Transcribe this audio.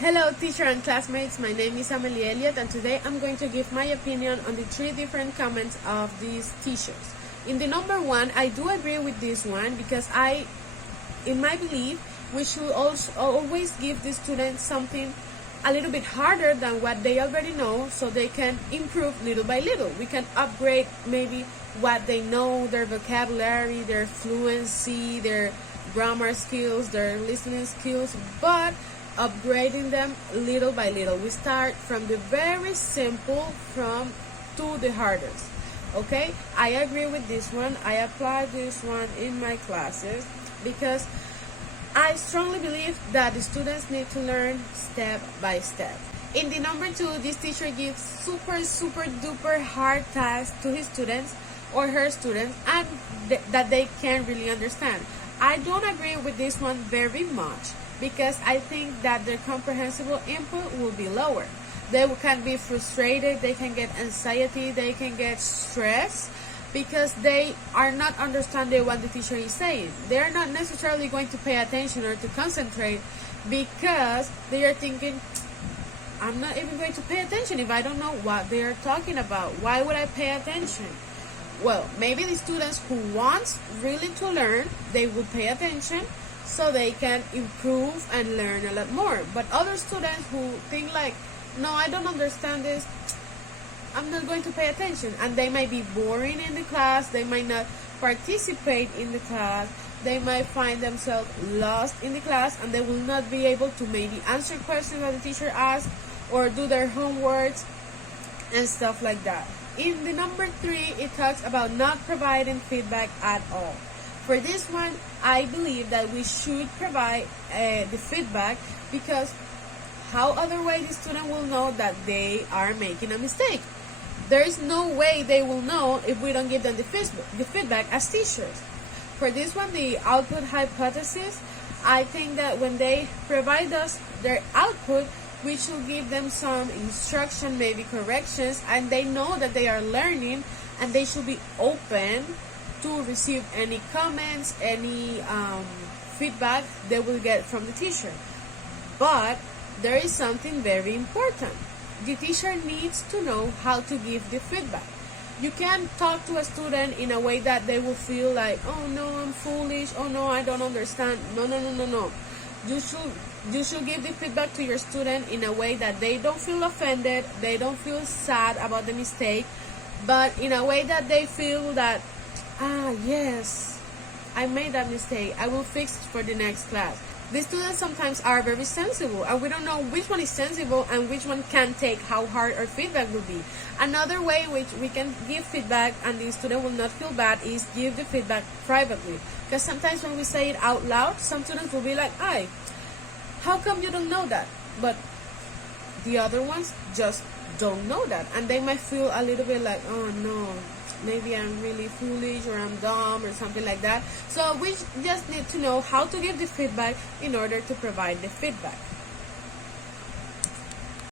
Hello teacher and classmates, my name is Amelie Elliott and today I'm going to give my opinion on the three different comments of these teachers. In the number one, I do agree with this one because in my belief, we should also always give the students something a little bit harder than what they already know so they can improve little by little. We can upgrade maybe what they know, their vocabulary, their fluency, their grammar skills, their listening skills, but upgrading them little by little. We start from the very simple to the hardest. Okay, I agree with this one. I apply this one in my classes because I strongly believe that the students need to learn step by step. In the number two, this teacher gives super duper hard tasks to his students or her students and that they can't really understand. I don't agree with this one very much because I think that their comprehensible input will be lower. They can be frustrated, they can get anxiety, they can get stressed because they are not understanding what the teacher is saying. They are not necessarily going to pay attention or to concentrate because they are thinking, I'm not even going to pay attention if I don't know what they are talking about. Why would I pay attention? Well, maybe the students who want really to learn, they will pay attention so they can improve and learn a lot more. But other students who think like, no, I don't understand this, I'm not going to pay attention, and they might be boring in the class, they might not participate in the class, they might find themselves lost in the class, and they will not be able to maybe answer questions that the teacher asks or do their homeworks and stuff like that. In the number three, it talks about not providing feedback at all. For this one, I believe that we should provide the feedback because how other way the student will know that they are making a mistake? There is no way they will know if we don't give them the feedback as teachers. For this one, the output hypothesis, I think that when they provide us their output, we should give them some instruction, maybe corrections, and they know that they are learning and they should be open to receive any comments, any feedback they will get from the teacher. But there is something very important. The teacher needs to know how to give the feedback. You can't talk to a student in a way that they will feel like, oh no, I'm foolish, oh no, I don't understand. No. You should give the feedback to your student in a way that they don't feel offended, they don't feel sad about the mistake, but in a way that they feel that, yes, I made that mistake, I will fix it for the next class. The students sometimes are very sensible, and we don't know which one is sensible and which one can take how hard our feedback will be. Another way which we can give feedback and the student will not feel bad is give the feedback privately. Because sometimes when we say it out loud, some students will be like, how come you don't know that? But the other ones just don't know that, and they might feel a little bit like, oh no, maybe I'm really foolish or I'm dumb or something like that. So we just need to know how to give the feedback in order to provide the feedback.